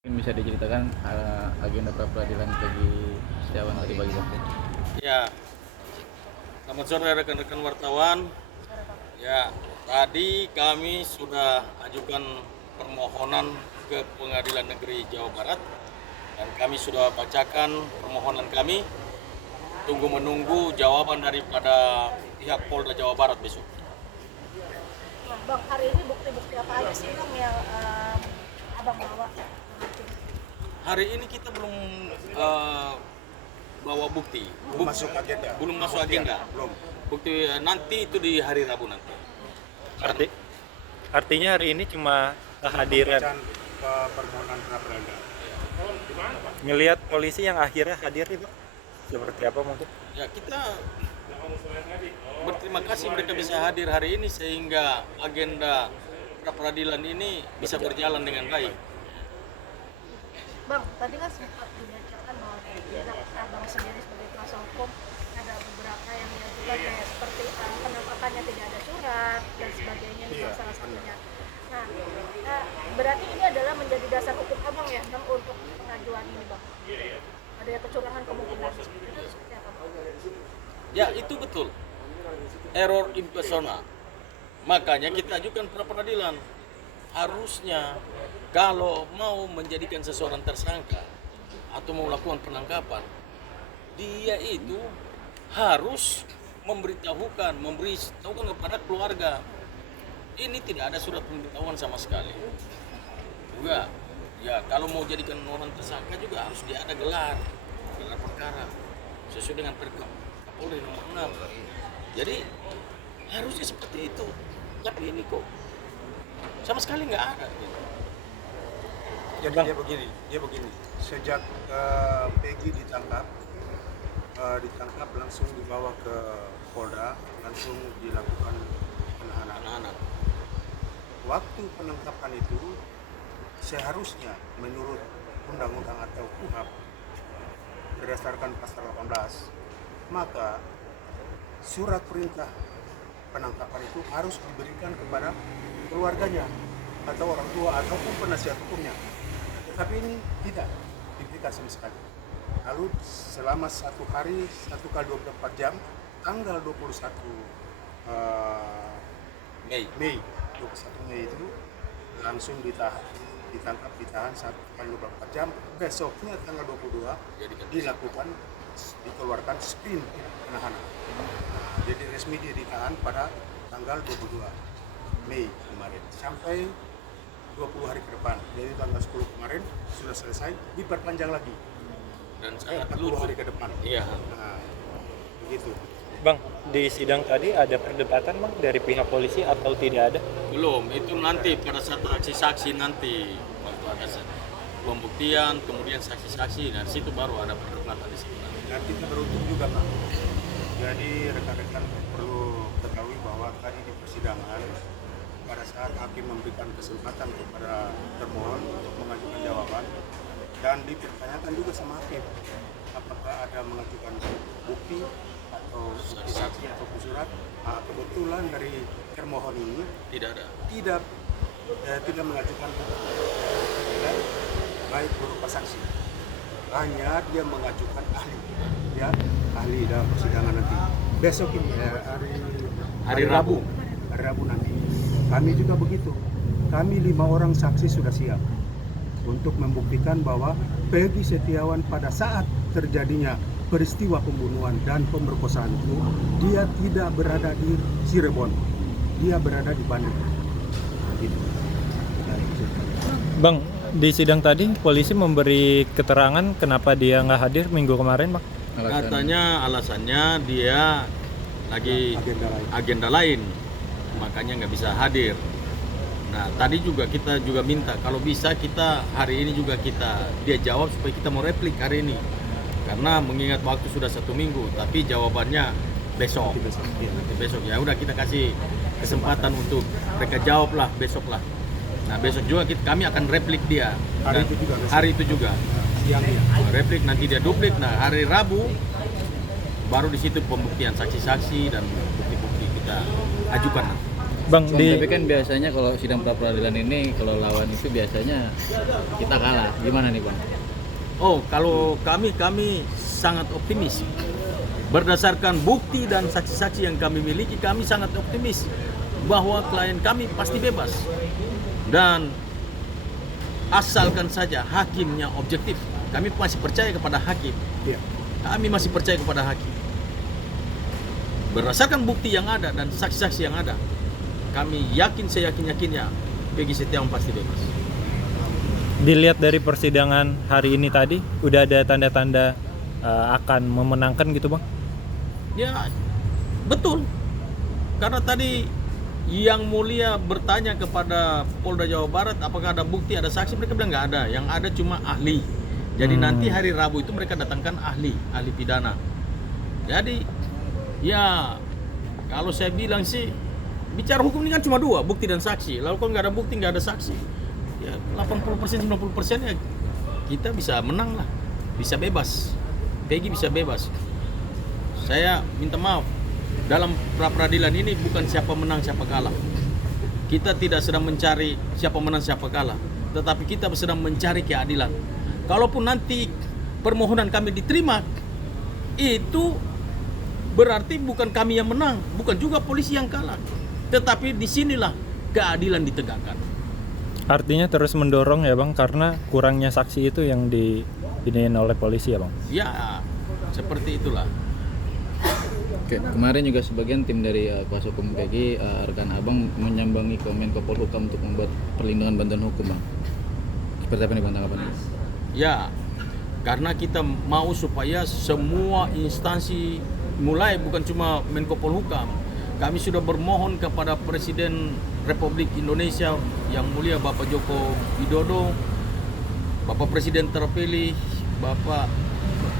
Mungkin bisa diceritakan agenda pra peradilan Peggy Setiawan tadi pagi waktu. Ya, selamat sore rekan-rekan wartawan. Ya, tadi kami sudah ajukan permohonan ke Pengadilan Negeri Jawa Barat dan kami sudah bacakan permohonan kami. Tunggu menunggu jawaban daripada pihak Polda Jawa Barat besok. Nah, Bang, hari ini bukti-bukti apa aja sih Bang yang Abang bawa? Hari ini kita belum bawa bukti. Belum masuk agenda. Belum masuk agenda. Belum. Bukti nanti itu di hari Rabu nanti. Artinya hari ini cuma kehadiran. Bacaan permohonan pra peradilan. Ngelihat polisi yang akhirnya hadir itu seperti apa mungkin? Ya, kita berterima kasih mereka bisa hadir hari ini sehingga agenda pra peradilan ini bisa berjalan dengan baik. Bang, tadi kan sempat dibacakan bahwa Abang sendiri sebagai kuasa hukum ada beberapa yang diajukan kayak seperti penangkapannya tidak ada surat dan sebagainya itu Iya, salah satunya. Nah, berarti ini adalah menjadi dasar hukum Abang ya Bang untuk pengajuan ini Bang. Ada kecurangan kemungkinan itu seperti apa Bang? Ya, itu betul. Error in persona. Makanya kita ajukan pra peradilan. Harusnya kalau mau menjadikan seseorang tersangka atau mau melakukan penangkapan, dia itu harus memberitahukan kepada keluarga. Ini tidak ada surat pemberitahuan sama sekali. Juga, ya kalau mau jadikan orang tersangka juga harus dia ada gelar perkara sesuai dengan Perkap Kapolri nomor 6. Jadi harusnya seperti itu. Tapi ini kok sama sekali nggak ada. Jadi dia begini. Sejak Peggy ditangkap langsung dibawa ke Polda, langsung dilakukan penahanan. Anak-anak. Waktu penangkapan itu seharusnya menurut undang-undang atau KUHP berdasarkan pasal 18, maka surat perintah penangkapan itu harus diberikan kepada keluarganya atau orang tua ataupun penasihat hukumnya. Tetapi ini tidak diberikan sama sekali. Lalu selama 1 hari, 1 kali 24 jam, tanggal 21 Mei. Mei itu langsung ditangkap, ditahan 1 kali 24 jam. Besoknya tanggal 22 dilakukan, dikeluarkan sprint penahanan. Jadi resmi dia ditahan pada tanggal 22 Mei kemarin sampai 20 hari ke depan. Jadi tanggal 10 kemarin sudah selesai, diperpanjang lagi Dan sangat 40 hari ke depan. Iya. Nah, begitu. Bang, di sidang tadi ada perdebatan Bang dari pihak polisi atau tidak ada? Belum, itu nanti pada saat saksi-saksi nanti waktu ada pembuktian, kemudian saksi-saksi, dan situ baru ada perdebatan di situ. Dan kita beruntung juga Pak. Jadi rekan-rekan perlu ketahui bahwa tadi di persidangan pada saat hakim memberikan kesempatan kepada termohon untuk mengajukan jawaban dan dipertanyakan juga sama hakim apakah ada mengajukan bukti atau saksi atau surat. Nah, kebetulan dari termohon ini Tidak ada. tidak mengajukan bukti ya, baik berupa saksi, hanya dia mengajukan ahli dalam persidangan nanti besok ini Hari Rabu. hari Rabu nanti. Kami juga begitu, kami 5 orang saksi sudah siap untuk membuktikan bahwa Peggy Setiawan pada saat terjadinya peristiwa pembunuhan dan pemerkosaan itu dia tidak berada di Cirebon, dia berada di Bandung. Begitu. Bang, di sidang tadi polisi memberi keterangan kenapa dia nggak hadir minggu kemarin Bang? Katanya alasannya dia lagi agenda lain, makanya nggak bisa hadir. Nah, tadi juga kita juga minta kalau bisa kita hari ini juga dia jawab supaya kita mau replik hari ini. Karena mengingat waktu sudah 1 minggu, tapi jawabannya besok. Nanti besok ya udah kita kasih kesempatan untuk mereka jawab lah besok lah. Nah, besok juga kami akan replik dia. Hari Dan itu juga, besok. hari itu juga. Siangnya. Replik nanti dia duplik. Nah, hari Rabu baru di situ pembuktian saksi-saksi dan bukti-bukti kita ajukan. Bang, Tapi kan biasanya kalau sidang pra peradilan ini kalau lawan itu biasanya kita kalah. Gimana nih Bang? Oh, kalau kami sangat optimis. Berdasarkan bukti dan saksi-saksi yang kami miliki, kami sangat optimis bahwa klien kami pasti bebas. Dan asalkan saja hakimnya objektif. Kami masih percaya kepada hakim. Iya. Kami masih percaya kepada hakim. Berdasarkan bukti yang ada dan saksi-saksi yang ada, kami yakin, saya yakin-yakinnya Peggy Setiawan pasti bebas. dilihat dari persidangan hari ini tadi, udah ada tanda-tanda akan memenangkan gitu Bang? Ya, betul. Karena tadi yang mulia bertanya kepada Polda Jawa Barat apakah ada bukti, ada saksi, mereka bilang nggak ada. Yang ada cuma ahli. Jadi nanti hari Rabu itu mereka datangkan ahli pidana. Jadi ya kalau saya bilang sih, bicara hukum ini kan cuma dua, bukti dan saksi. Lalu kalau nggak ada bukti, nggak ada saksi, ya 80% 90% ya kita bisa menang lah, bisa bebas. Peggy bisa bebas. Saya minta maaf, dalam pra peradilan ini bukan siapa menang siapa kalah. Kita tidak sedang mencari siapa menang siapa kalah, tetapi kita sedang mencari keadilan. Kalaupun nanti permohonan kami diterima, itu berarti bukan kami yang menang, bukan juga polisi yang kalah, tetapi disinilah keadilan ditegakkan. Artinya terus mendorong ya Bang, karena kurangnya saksi itu yang diiniin oleh polisi ya Bang? Ya, seperti itulah. Oke, kemarin juga sebagian tim dari kuasa hukum Peggy, rekan Abang menyambangi Menko Polhukam untuk membuat perlindungan bantuan hukum Bang. Seperti apa nih Bang tanggapannya? Ya, karena kita mau supaya semua instansi, mulai bukan cuma Menko Polhukam, kami sudah bermohon kepada Presiden Republik Indonesia yang mulia Bapak Joko Widodo, Bapak Presiden terpilih Bapak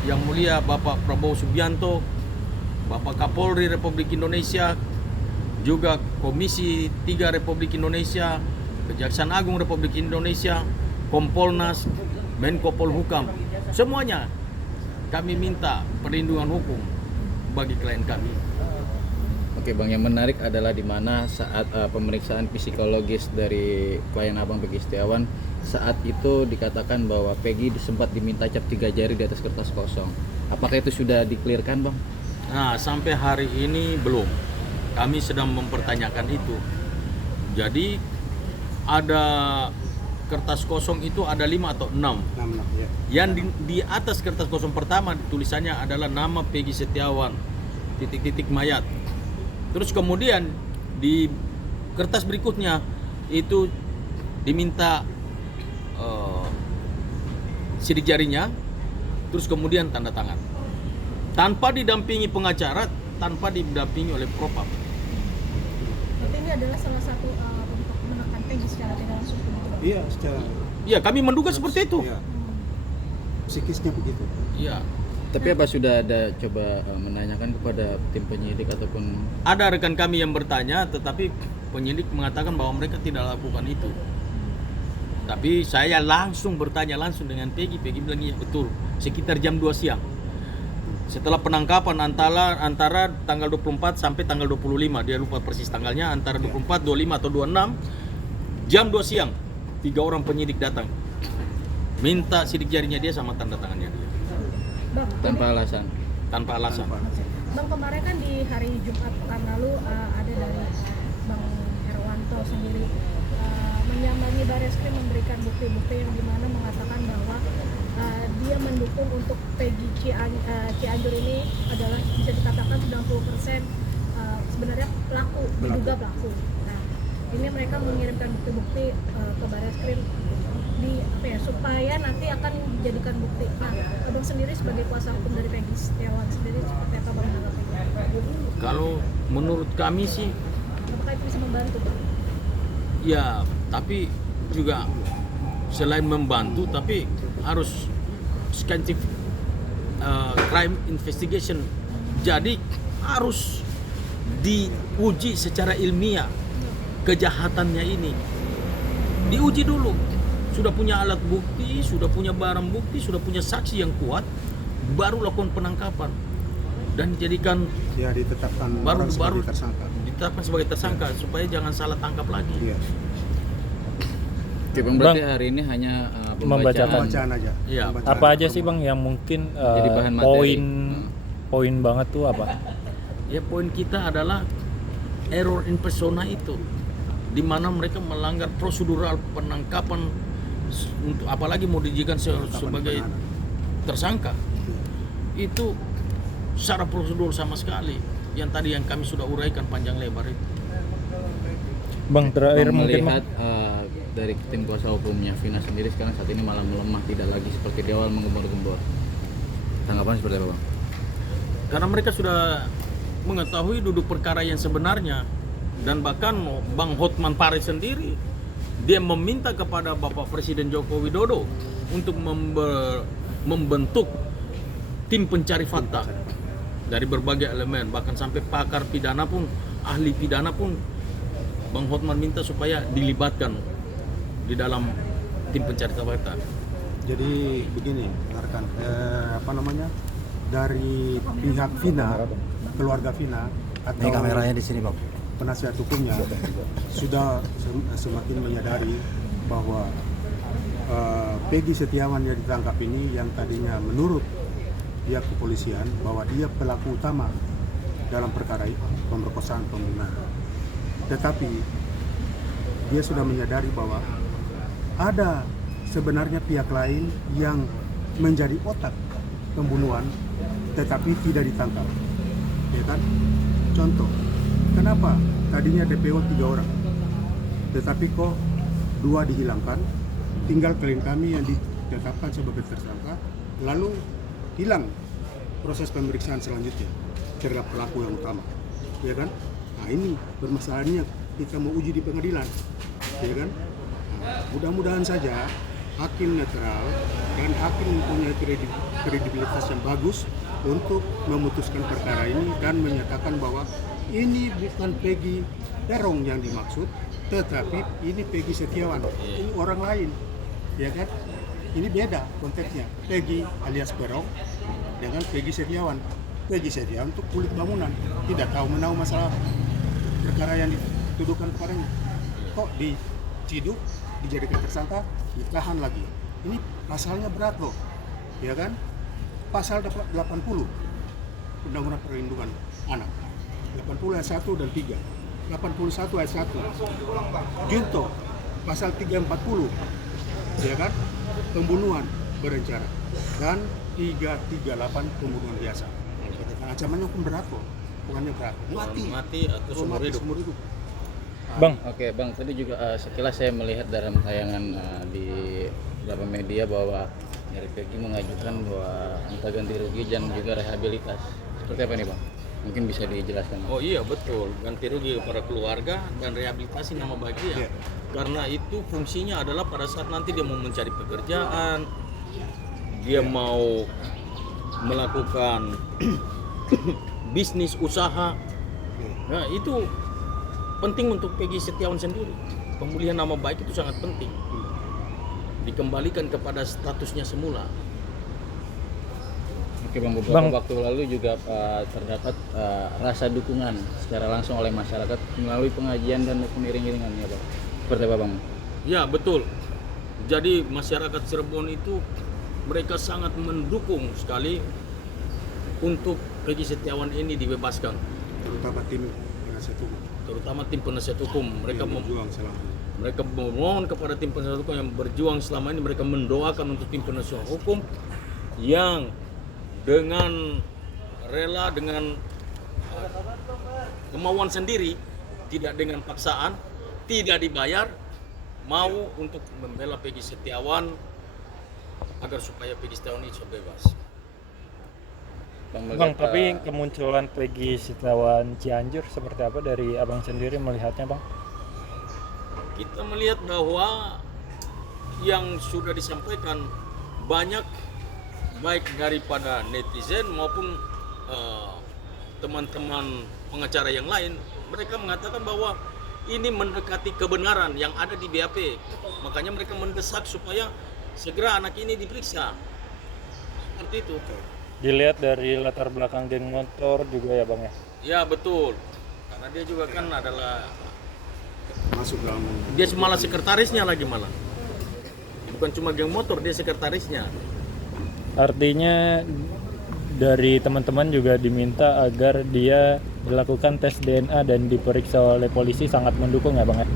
yang mulia Bapak Prabowo Subianto, Bapak Kapolri Republik Indonesia, juga Komisi 3 Republik Indonesia, Kejaksaan Agung Republik Indonesia, Kompolnas, Menko Polhukam, semuanya kami minta perlindungan hukum bagi klien kami. Oke Bang, yang menarik adalah di mana saat pemeriksaan psikologis dari klien Abang Peggy Setiawan, saat itu dikatakan bahwa Peggy sempat diminta cap 3 jari di atas kertas kosong. Apakah itu sudah diklirkan Bang? Nah, sampai hari ini belum. Kami sedang mempertanyakan itu. Jadi ada kertas kosong itu ada 5 atau 6. Ya. Yang di atas kertas kosong pertama tulisannya adalah nama Peggy Setiawan, titik-titik mayat. Terus kemudian di kertas berikutnya itu diminta sidik jarinya, terus kemudian tanda tangan. Tanpa didampingi pengacara, tanpa didampingi oleh propam. Berarti ini adalah salah satu untuk menekan Peggy secara tidak langsung. Iya, secara Ya, kami menduga seperti itu. Iya. Psikisnya begitu. Iya. Tapi apa sudah ada coba menanyakan kepada tim penyidik ataupun Ada rekan kami yang bertanya, tetapi penyidik mengatakan bahwa mereka tidak lakukan itu. Tapi saya langsung bertanya langsung dengan Peggy. Peggy bilang iya betul. Sekitar jam 2 siang. Setelah penangkapan antara tanggal 24 sampai tanggal 25, dia lupa persis tanggalnya, antara 24, 25 atau 26, jam 2 siang, 3 orang penyidik datang. Minta sidik jarinya dia sama tanda tangannya dia. Bang, tanpa alasan? Tanpa alasan. Bang, kemarin kan di hari Jumat pekan lalu ada dari Bang Herwanto sendiri menyambangi Barreskrim memberikan bukti-bukti yang dimana mengatakan bahwa dia mendukung untuk Peggy Cianjur ini adalah bisa dikatakan 90% sebenarnya pelaku, diduga pelaku. Nah, ini mereka mengirimkan bukti-bukti ke Barreskrim supaya nanti akan dijadikan bukti. Nah, Abang sendiri sebagai kuasa hukum dari Peggy Setiawan sendiri seperti apa Bang menanggapinya? Kalau menurut kami sih, Apakah itu bisa membantu Bang? ya, tapi juga selain membantu, tapi harus scientific crime investigation. Jadi harus diuji secara ilmiah kejahatannya ini. Diuji dulu. Sudah punya alat bukti, sudah punya barang bukti, sudah punya saksi yang kuat, baru lakukan penangkapan. dan dijadikan Ya ditetapkan baru orang sebagai tersangka. ditetapkan sebagai tersangka supaya jangan salah tangkap lagi. Iya. Oke bang, berarti hari ini hanya Membacakan. Pembacaan aja. Iya. Pembacaan Apa aja sih bang yang mungkin Jadi bahan materi. poin banget tuh apa? Ya poin kita adalah error in persona itu, di mana mereka melanggar prosedural penangkapan untuk apalagi mau dijadikan sebagai tersangka. Itu secara prosedur sama sekali yang tadi yang kami sudah uraikan panjang lebar itu. Bang terakhir Bang mungkin melihat dari tim kuasa hukumnya Vina sendiri sekarang saat ini malah melemah, tidak lagi seperti di awal menggembor-gembor. Tanggapan seperti apa bang? Karena mereka sudah mengetahui duduk perkara yang sebenarnya, dan bahkan Bang Hotman Paris sendiri dia meminta kepada Bapak Presiden Joko Widodo untuk membentuk tim pencari fakta dari berbagai elemen, bahkan sampai pakar pidana pun, ahli pidana pun Bang Hotman minta supaya dilibatkan di dalam tim pencari fakta. Jadi begini, rekan, dari pihak Vina, keluarga Vina atau Ini kameranya di sini bang. penasihat hukumnya sudah semakin menyadari bahwa Peggy Setiawan yang ditangkap ini yang tadinya menurut pihak kepolisian bahwa dia pelaku utama dalam perkara pemerkosaan pembunuhan. Tetapi dia sudah menyadari bahwa ada sebenarnya pihak lain yang menjadi otak pembunuhan tetapi tidak ditangkap. Ya kan? Contoh, kenapa tadinya DPO 3 orang tetapi kok 2 dihilangkan, tinggal klien kami yang ditetapkan sebagai tersangka, lalu hilang proses pemeriksaan selanjutnya terhadap pelaku yang utama, ya kan? Nah ini bermasalahnya kita mau uji di pengadilan, ya kan? Nah, mudah-mudahan saja hakim netral dan hakim mempunyai kredibilitas yang bagus untuk memutuskan perkara ini dan menyatakan bahwa ini bukan Peggy Peron yang dimaksud, tetapi ini Peggy Setiawan, ini orang lain, ya kan? Ini beda konteksnya, Peggy alias Peron dengan Peggy Setiawan. Peggy Setiawan untuk kulit bangunan, tidak tahu menahu masalah perkara yang dituduhkan kepadanya. Kok diciduk, dijadikan tersangka, ditahan lagi. Ini pasalnya berat loh, ya kan? Pasal 80 Undang-Undang Perlindungan Anak, 80 ayat 1 dan 3, 81 ayat 1, Junto pasal 340, ya kan? Pembunuhan berencana, dan 338 pembunuhan biasa. Ancamannya hukum berat kok, bukannya berat, Mati atau seumur hidup. seumur hidup. Bang, Oke bang, tadi juga sekilas saya melihat dalam tayangan di beberapa media bahwa dari Peggy mengajukan bahwa minta ganti rugi dan juga rehabilitas. Seperti apa nih bang? Mungkin bisa dijelaskan. Oh iya betul, ganti rugi kepada keluarga dan rehabilitasi nama baik dia. Iya. Karena itu fungsinya adalah pada saat nanti dia mau mencari pekerjaan, dia mau melakukan bisnis usaha. Nah itu penting untuk Peggy Setiawan sendiri. Pemulihan nama baik itu sangat penting. Dikembalikan kepada statusnya semula. Oke bang, beberapa waktu lalu juga terdapat rasa dukungan secara langsung oleh masyarakat melalui pengajian dan pengiring-iringannya bang. Seperti apa bang? Ya betul. Jadi masyarakat Cirebon itu mereka sangat mendukung sekali untuk Peggy Setiawan ini dibebaskan. Terutama tim penasihat hukum. Terutama tim penasihat hukum. Mereka yang berjuang selama ini. mereka memohon kepada tim penasihat hukum yang berjuang selama ini, mereka mendoakan untuk tim penasihat hukum yang dengan rela, dengan kemauan sendiri, tidak dengan paksaan, tidak dibayar, mau untuk membela Peggy Setiawan agar supaya Peggy Setiawan itu bebas. Bang, tapi kemunculan Peggy Setiawan Cianjur seperti apa dari abang sendiri melihatnya bang? Kita melihat bahwa yang sudah disampaikan banyak baik daripada netizen maupun teman-teman pengacara yang lain, mereka mengatakan bahwa ini mendekati kebenaran yang ada di BAP. Makanya mereka mendesak supaya segera anak ini diperiksa. Seperti itu. Dilihat dari latar belakang geng motor juga ya bang ya. Ya betul, karena dia juga kan adalah masuk dalam dia malah sekretarisnya lagi malah. Bukan cuma geng motor, dia sekretarisnya. Artinya dari teman-teman juga diminta agar dia dilakukan tes DNA dan diperiksa oleh polisi, sangat mendukung ya bang ya.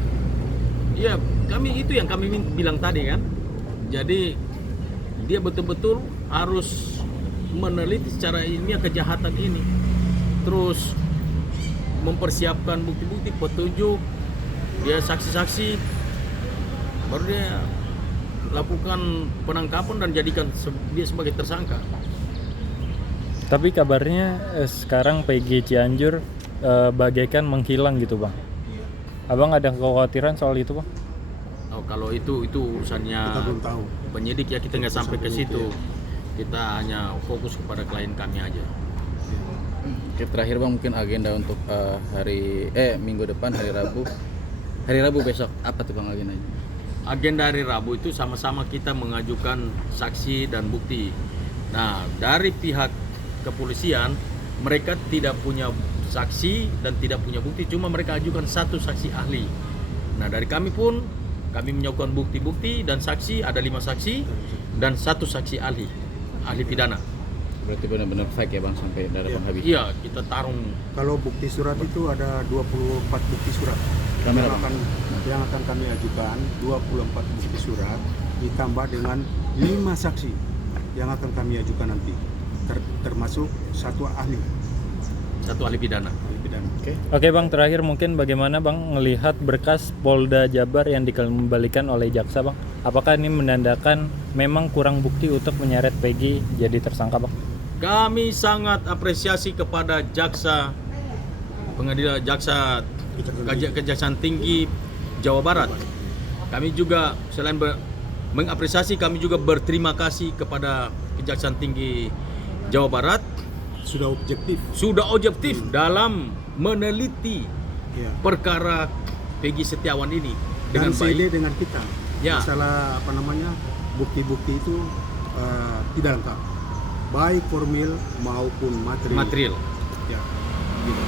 Iya, itu yang kami bilang tadi kan. Jadi dia betul-betul harus meneliti secara ilmiah kejahatan ini, terus mempersiapkan bukti-bukti, petunjuk, dia saksi-saksi, baru dia lakukan penangkapan dan jadikan dia sebagai tersangka. Tapi kabarnya sekarang PG Cianjur bagaikan menghilang gitu bang. Abang ada kekhawatiran soal itu bang? Oh, kalau itu urusannya kita belum tahu. penyidik ya, kita nggak sampai ke situ. Kita hanya fokus kepada klien kami aja. Oke, terakhir bang, mungkin agenda untuk minggu depan, hari Rabu besok apa tuh bang agendanya? Agenda hari Rabu itu sama-sama kita mengajukan saksi dan bukti. Nah, dari pihak kepolisian mereka tidak punya saksi dan tidak punya bukti, cuma mereka ajukan satu saksi ahli. Nah, dari kami pun kami menyiapkan bukti-bukti dan saksi, ada 5 saksi dan satu saksi ahli pidana. Berarti benar-benar fake ya bang sampai darah bang habis. Iya, kita tarung. Kalau bukti surat itu ada 24 bukti surat Kamera, yang akan kami ajukan, 24 bukti surat ditambah dengan 5 saksi yang akan kami ajukan nanti, termasuk satu ahli pidana. pidana. Oke bang, terakhir mungkin bagaimana bang melihat berkas Polda Jabar yang dikembalikan oleh jaksa bang? Apakah ini menandakan memang kurang bukti untuk menyeret Peggy jadi tersangka bang? Kami sangat apresiasi kepada Kejaksaan Tinggi Jawa Barat. Kami juga selain mengapresiasi, kami juga berterima kasih kepada Kejaksaan Tinggi Jawa Barat sudah objektif dalam meneliti perkara Peggy Setiawan ini Dan dengan baik. dengan kita Ya. masalah bukti-bukti itu tidak lengkap, baik formil maupun material. Material. Ya, gitu.